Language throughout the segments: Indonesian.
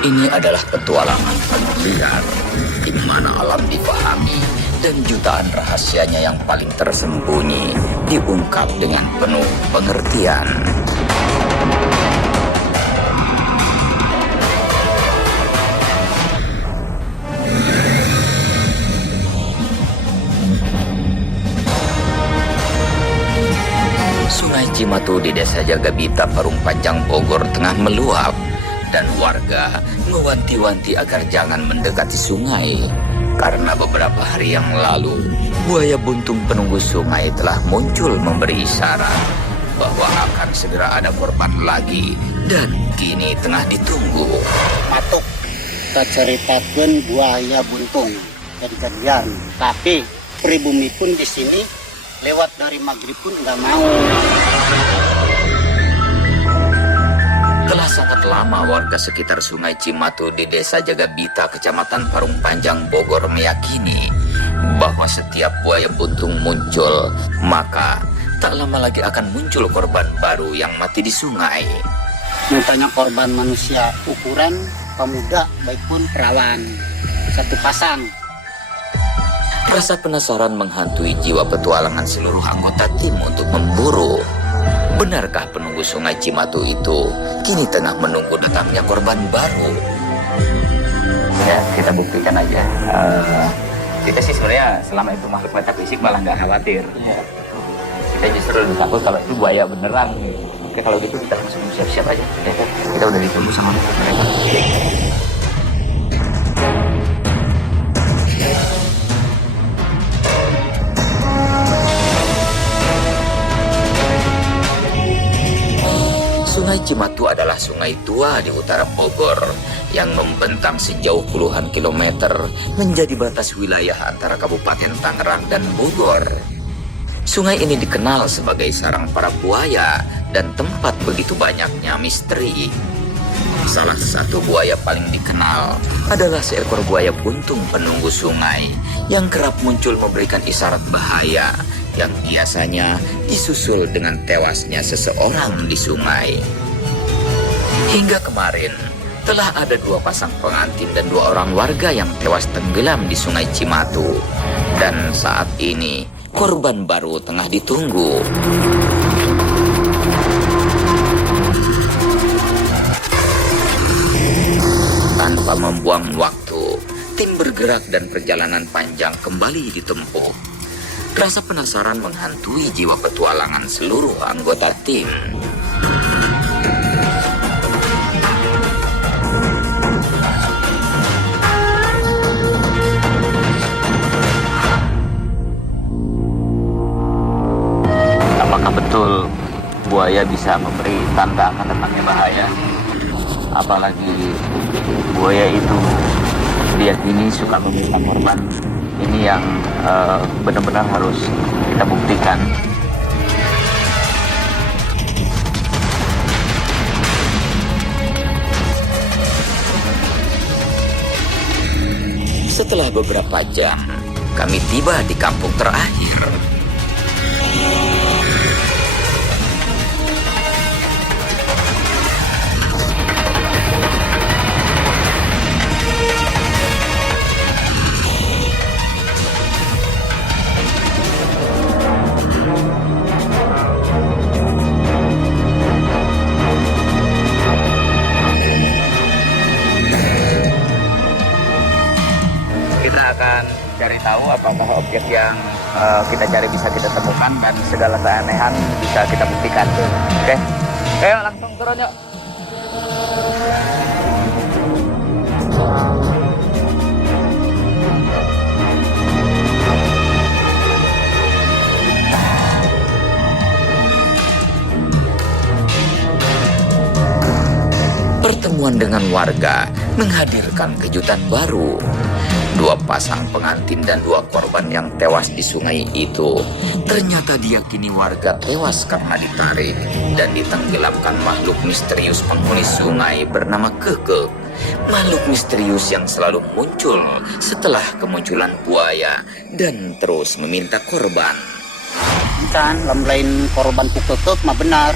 Ini adalah petualangan paling liar, di mana alam dipahami dan jutaan rahasianya yang paling tersembunyi diungkap dengan penuh pengertian. Sungai Cimatu di Desa Jagabita, Parung Panjang, Bogor tengah meluap, dan warga mewanti-wanti agar jangan mendekati sungai. Karena beberapa hari yang lalu, buaya buntung penunggu sungai telah muncul memberi isyarat bahwa akan segera ada korban lagi, dan kini tengah ditunggu. Matuk keceritakan buaya buntung kejadian, tapi pribumi pun di sini lewat dari maghrib pun nggak mau. Telah sangat lama warga sekitar Sungai Cimatu di Desa Jagabita, Kecamatan Parung Panjang, Bogor meyakini bahwa setiap buaya buntung muncul, maka tak lama lagi akan muncul korban baru yang mati di sungai. Mintanya korban manusia ukuran pemuda baik pun perawan, satu pasang. Rasa penasaran menghantui jiwa petualangan seluruh anggota tim untuk memburu. Benarkah penunggu Sungai Cimatu itu kini tengah menunggu datangnya korban baru? Ya, kita buktikan aja. Kita sih sebenarnya selama itu makhluk metafisik malah nggak khawatir. Ya. Kita justru lebih takut kalau itu buaya beneran. Oke, kalau gitu kita langsung siap-siap aja. Ya, kita udah ditunggu sama mereka. Sungai Cimatu adalah sungai tua di utara Bogor yang membentang sejauh puluhan kilometer menjadi batas wilayah antara Kabupaten Tangerang dan Bogor. Sungai ini dikenal sebagai sarang para buaya dan tempat begitu banyaknya misteri. Salah satu buaya paling dikenal adalah seekor buaya buntung penunggu sungai yang kerap muncul memberikan isyarat bahaya yang biasanya disusul dengan tewasnya seseorang di sungai. Hingga kemarin, telah ada 2 pasang pengantin dan 2 orang warga yang tewas tenggelam di Sungai Cimatu. Dan saat ini, korban baru tengah ditunggu. Tanpa membuang waktu, tim bergerak dan perjalanan panjang kembali ditempuh. Rasa penasaran menghantui jiwa petualangan seluruh anggota tim. Apakah betul buaya bisa memberi tanda akan datangnya bahaya? Apalagi buaya itu diyakini suka meminta korban. Ini yang benar-benar harus kita buktikan. Setelah beberapa jam, kami tiba di kampung terakhir. Kita akan cari tahu apakah objek yang kita cari bisa kita temukan dan segala keanehan bisa kita buktikan. Oke? Ayo langsung turun yuk. Pertemuan dengan warga menghadirkan kejutan baru. 2 pasang pengantin dan 2 korban yang tewas di sungai itu ternyata diyakini warga tewas karena ditarik dan ditenggelamkan makhluk misterius penghuni sungai bernama Kekek. Makhluk misterius yang selalu muncul setelah kemunculan buaya dan terus meminta korban. Kan lain korban Kekek mah benar.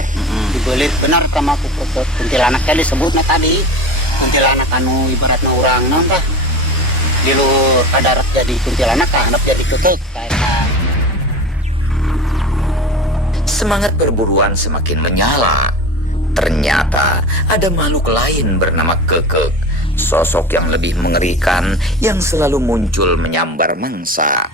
Dibelit benar sama Kekek. Kuntilanaknya disebutnya tadi. kuntilanak anu ibaratna urang naon tah. Di lu kadarat jadi kuntilanak handap jadi kekek. Semangat perburuan semakin menyala. Ternyata ada makhluk lain bernama Kekek, sosok yang lebih mengerikan yang selalu muncul menyambar mangsa.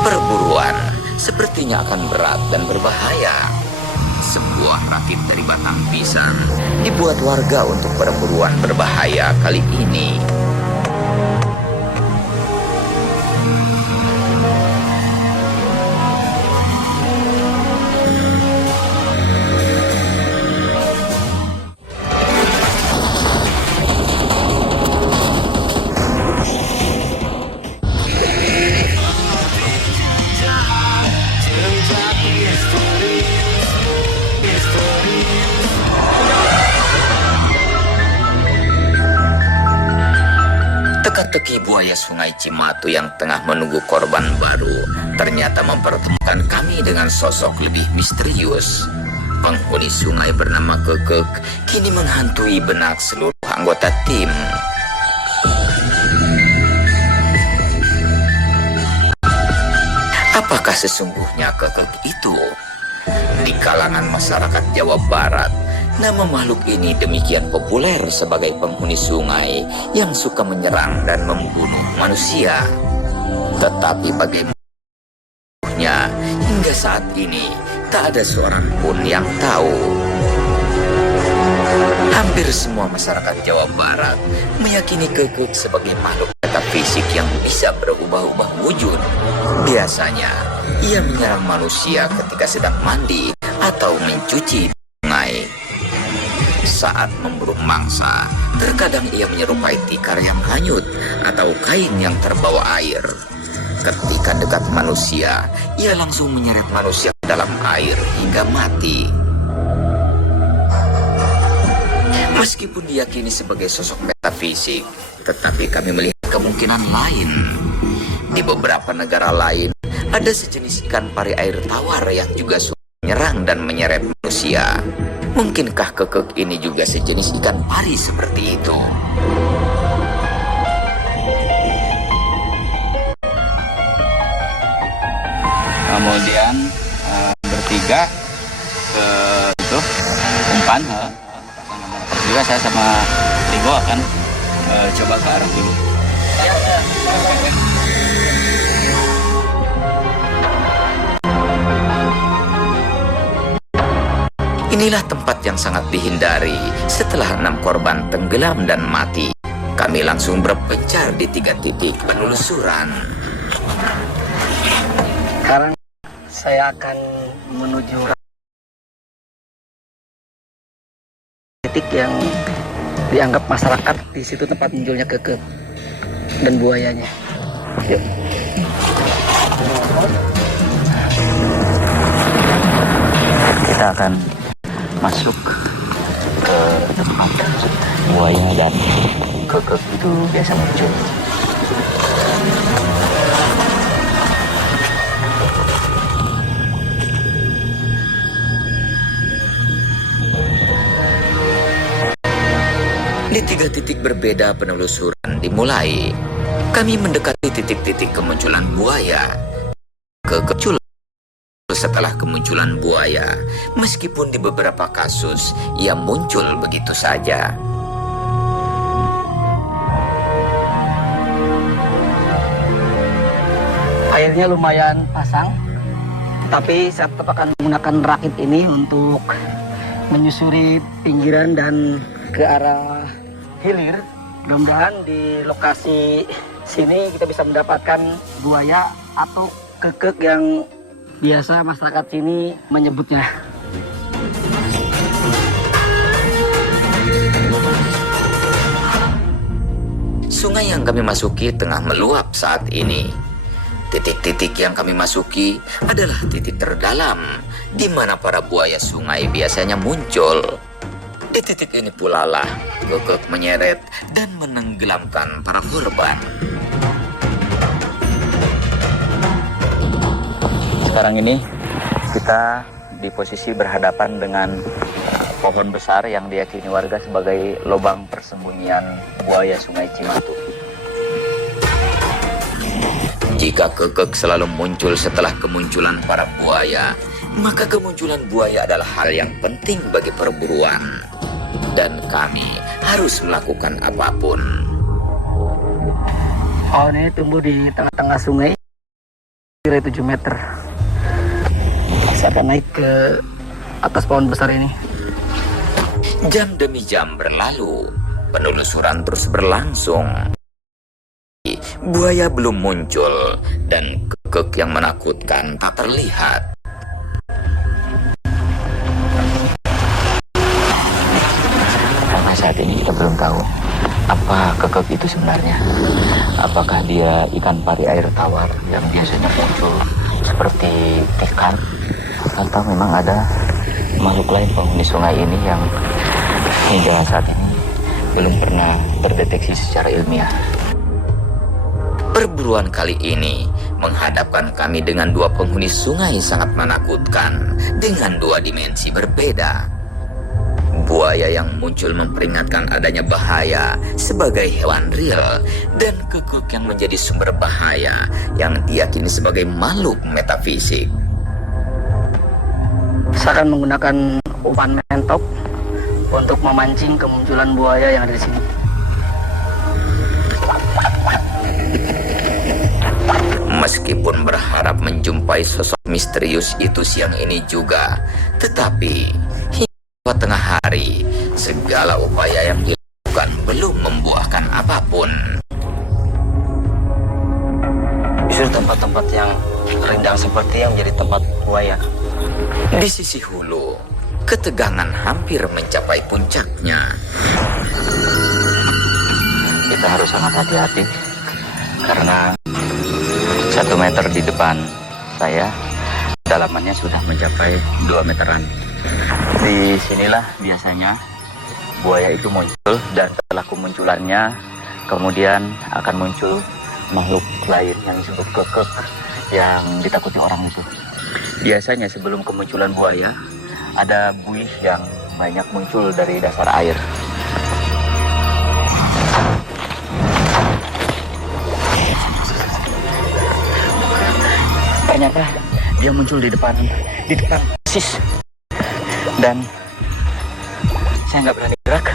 Perburuan sepertinya akan berat dan berbahaya. Sebuah rakit dari batang pisang dibuat warga untuk perburuan berbahaya kali ini. Teka-teki buaya Sungai Cimatu yang tengah menunggu korban baru ternyata mempertemukan kami dengan sosok lebih misterius. Penghuni sungai bernama Kekek kini menghantui benak seluruh anggota tim. Apakah sesungguhnya Kekek itu? Di kalangan masyarakat Jawa Barat, nama makhluk ini demikian populer sebagai penghuni sungai yang suka menyerang dan membunuh manusia. Tetapi bagaimananya, hingga saat ini tak ada seorang pun yang tahu. Hampir semua masyarakat Jawa Barat meyakini Kekek sebagai makhluk metafisik yang bisa berubah-ubah wujud. Biasanya, ia menyerang manusia ketika sedang mandi atau mencuci sungai. Saat memburu mangsa, terkadang ia menyerupai tikar yang hanyut atau kain yang terbawa air. Ketika dekat manusia, ia langsung menyeret manusia ke dalam air hingga mati. Meskipun diyakini sebagai sosok metafisik, tetapi kami melihat kemungkinan lain. Di beberapa negara lain, ada sejenis ikan pari air tawar yang juga suka menyerang dan menyeret manusia. Mungkinkah Kekek ini juga sejenis ikan pari seperti itu? Kemudian bertiga ke itu umpan. Juga saya sama Rigo akan coba ke arah dulu. Inilah tempat yang sangat dihindari. Setelah 6 korban tenggelam dan mati, kami langsung berpencar di 3 titik penelusuran. Sekarang saya akan menuju titik yang dianggap masyarakat di situ tempat munculnya Kekek dan buayanya. Yuk. Kita akan masuk ke tempat buaya dan Kekek itu biasa muncul. Di 3 titik berbeda penelusuran dimulai. Kami mendekati titik-titik kemunculan buaya. Kekecul setelah kemunculan buaya, meskipun di beberapa kasus ia muncul begitu saja. Airnya lumayan pasang, tapi saya tetap akan menggunakan rakit ini untuk menyusuri pinggiran dan ke arah hilir. Mudah-mudahan di lokasi sini kita bisa mendapatkan buaya atau Kekek yang biasa masyarakat sini menyebutnya. Sungai yang kami masuki tengah meluap saat ini. Tim Titik-titik yang kami masuki adalah titik terdalam, di mana para buaya sungai biasanya muncul. Di titik ini pula lah Kekek menyeret dan menenggelamkan para korban. Sekarang ini kita di posisi berhadapan dengan pohon besar yang diyakini warga sebagai lubang persembunyian buaya Sungai Cimatu. Jika Kekek selalu muncul setelah kemunculan para buaya, maka kemunculan buaya adalah hal yang penting bagi perburuan. Dan kami harus melakukan apapun. Oh, ini tumbuh di tengah-tengah sungai, kira 7 meter. Saya akan naik ke atas pohon besar ini. Jam demi jam berlalu, penelusuran terus berlangsung. Buaya belum muncul dan Kekek yang menakutkan tak terlihat. Karena saat ini kita belum tahu apa Kekek itu sebenarnya. Apakah dia ikan pari air tawar yang biasanya muncul seperti ikan, atau memang ada makhluk lain penghuni sungai ini yang hingga saat ini belum pernah terdeteksi secara ilmiah. Perburuan kali ini menghadapkan kami dengan dua penghuni sungai sangat menakutkan dengan dua dimensi berbeda. Buaya yang muncul memperingatkan adanya bahaya sebagai hewan real, dan Kekek yang menjadi sumber bahaya yang diyakini sebagai makhluk metafisik. Saya akan menggunakan umpan mentok untuk memancing kemunculan buaya yang ada di sini. Meskipun berharap menjumpai sosok misterius itu siang ini juga, tetapi hingga tengah hari, segala upaya yang dilakukan belum membuahkan apapun. Justru tempat-tempat yang rindang seperti yang menjadi tempat buaya. Di sisi hulu, ketegangan hampir mencapai puncaknya. Kita harus sangat hati-hati karena 1 meter di depan saya dalamannya sudah mencapai 2 meteran. Di sinilah biasanya buaya itu muncul, dan setelah kemunculannya kemudian akan muncul makhluk lain yang disebut Kekek yang ditakuti orang itu. Biasanya sebelum kemunculan buaya ada buih yang banyak muncul dari dasar air. Ternyata dia muncul di depan persis, dan saya nggak berani gerak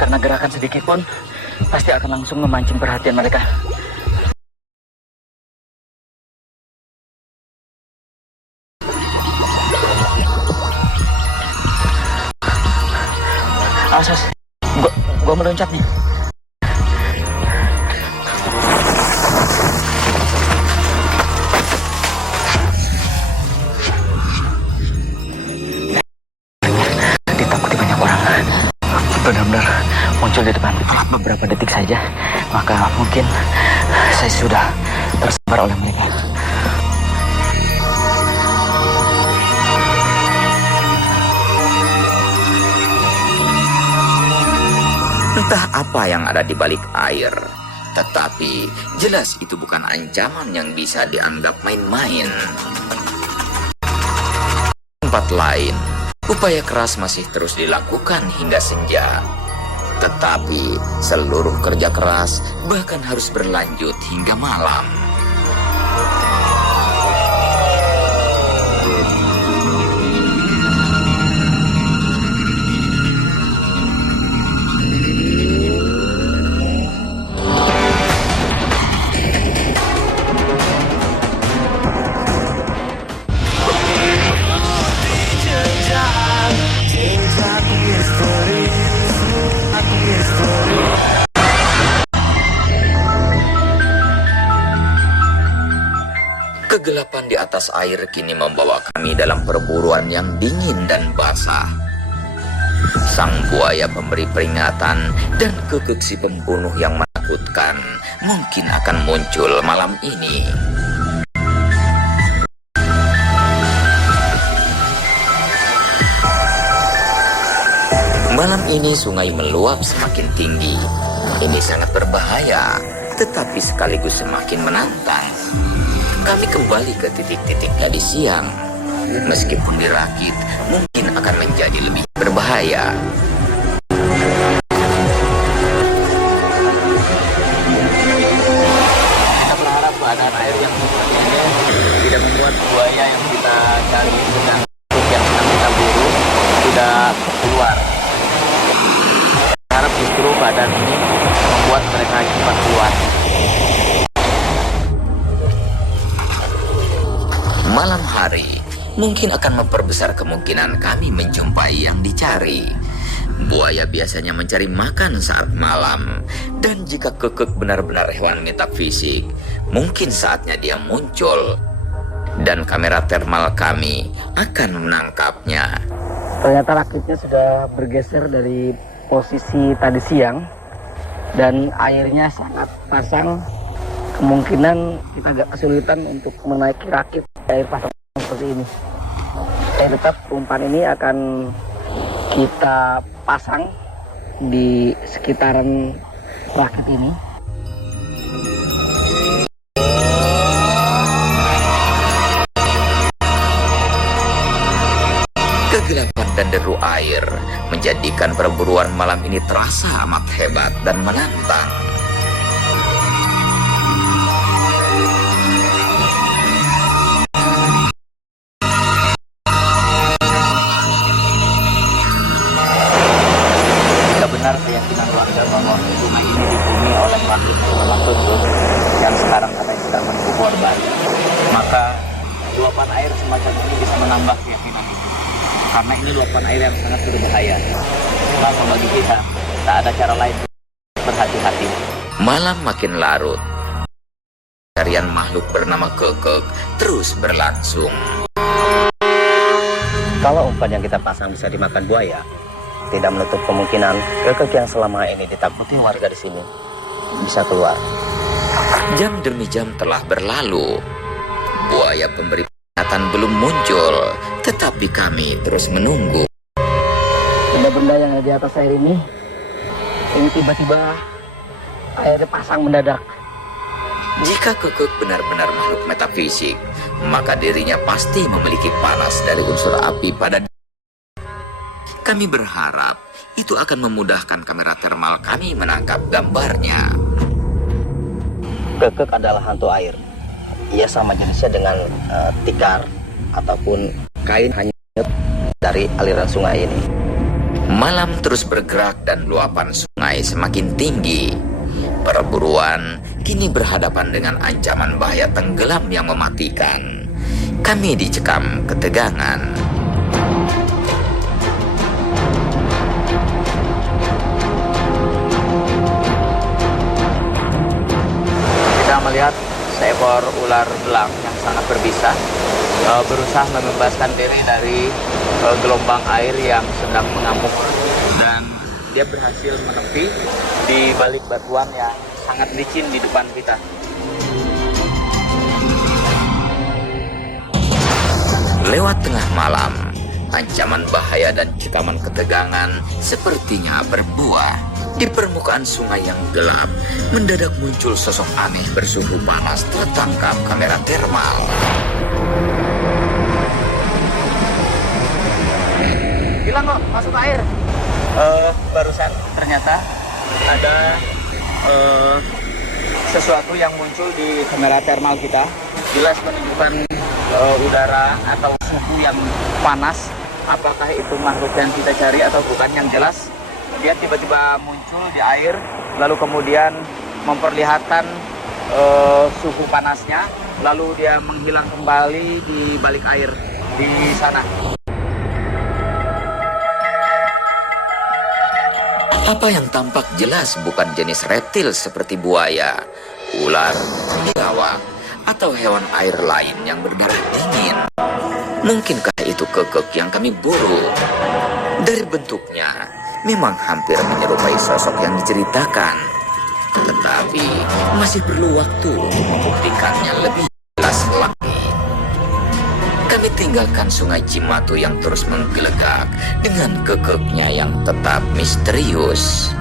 karena gerakan sedikit pun pasti akan langsung memancing perhatian mereka. Awas, gua meloncat nih. Benar-benar muncul di depan. Beberapa detik saja, maka mungkin saya sudah tersebar oleh mereka. Entah apa yang ada di balik air, tetapi jelas itu bukan ancaman yang bisa dianggap main-main. Tempat lain, upaya keras masih terus dilakukan hingga senja. Tetapi seluruh kerja keras bahkan harus berlanjut hingga malam. Kegelapan di atas air kini membawa kami dalam perburuan yang dingin dan basah. Sang buaya pemberi peringatan dan Kekek si pembunuh yang menakutkan mungkin akan muncul malam ini. Malam ini sungai meluap semakin tinggi. Ini sangat berbahaya, tetapi sekaligus semakin menantang. Kami kembali ke titik-titik tadi siang. Meskipun dirakit, mungkin akan menjadi lebih berbahaya. Kita berharap keadaan air yang semuanya tidak membuat buaya yang kita cari sedang yang sedang kita buru tidak keluar. Harap justru keadaan ini membuat mereka cepat keluar. Malam hari mungkin akan memperbesar kemungkinan kami menjumpai yang dicari. Buaya biasanya mencari makan saat malam, dan jika kekek benar-benar hewan metafisik, mungkin saatnya dia muncul, dan kamera termal kami akan menangkapnya. Ternyata rakitnya sudah bergeser dari posisi tadi siang dan airnya sangat pasang. Kemungkinan kita agak kesulitan untuk menaiki rakit air pasang seperti ini. Tetap umpan ini akan kita pasang di sekitaran rakit ini. Kegelapan dan deru air menjadikan perburuan malam ini terasa amat hebat dan menantang. Jika benar keyakinan warga bahwa sungai ini dihuni oleh makhluk yang sekarang katanya sedang menunggu korban, maka luapan air semacam ini bisa menambah keyakinan itu. Karena ini luapan air yang sangat berbahaya. Maka bagi kita, tak ada cara lain berhati-hati. Malam makin larut. Pencarian makhluk bernama kekek terus berlangsung. Kalau umpan yang kita pasang bisa dimakan buaya, tidak menutup kemungkinan kekek yang selama ini ditakuti warga di sini bisa keluar. Jam demi jam telah berlalu. Buaya pemberi peringatan belum muncul, tetapi kami terus menunggu. Benda-benda yang ada di atas air ini tiba-tiba airnya pasang mendadak. Jika kekek benar-benar makhluk metafisik, maka dirinya pasti memiliki panas dari unsur api pada dirinya. Kami berharap itu akan memudahkan kamera termal kami menangkap gambarnya. Kekek adalah hantu air. Ia sama jenisnya dengan tikar ataupun kain hanyut dari aliran sungai ini. Malam terus bergerak dan luapan sungai semakin tinggi. Perburuan kini berhadapan dengan ancaman bahaya tenggelam yang mematikan. Kami dicekam ketegangan. Kita melihat seekor ular belang yang sangat berbisa berusaha membebaskan diri dari gelombang air yang sedang mengamuk, dan dia berhasil menepi di balik batuan yang sangat licin di depan kita. Lewat tengah malam, ancaman bahaya dan cekaman ketegangan sepertinya berbuah. Di permukaan sungai yang gelap, mendadak muncul sosok aneh bersuhu panas tertangkap kamera termal. Bilang kok masuk air. Barusan ternyata ada sesuatu yang muncul di kamera termal kita. Jelas menunjukkan udara atau suhu yang panas. Apakah itu makhluk yang kita cari atau bukan? Yang jelas dia tiba-tiba muncul di air, lalu kemudian memperlihatkan suhu panasnya, lalu dia menghilang kembali di balik air di sana. Apa yang tampak jelas bukan jenis reptil seperti buaya, ular, biawak, atau hewan air lain yang berdarah dingin. Mungkinkah itu kekek yang kami buru? Dari bentuknya, memang hampir menyerupai sosok yang diceritakan. Tetapi masih perlu waktu untuk membuktikannya lebih jelas lagi. kami tinggalkan Sungai Cimatu yang terus menggelegak dengan kekeknya yang tetap misterius.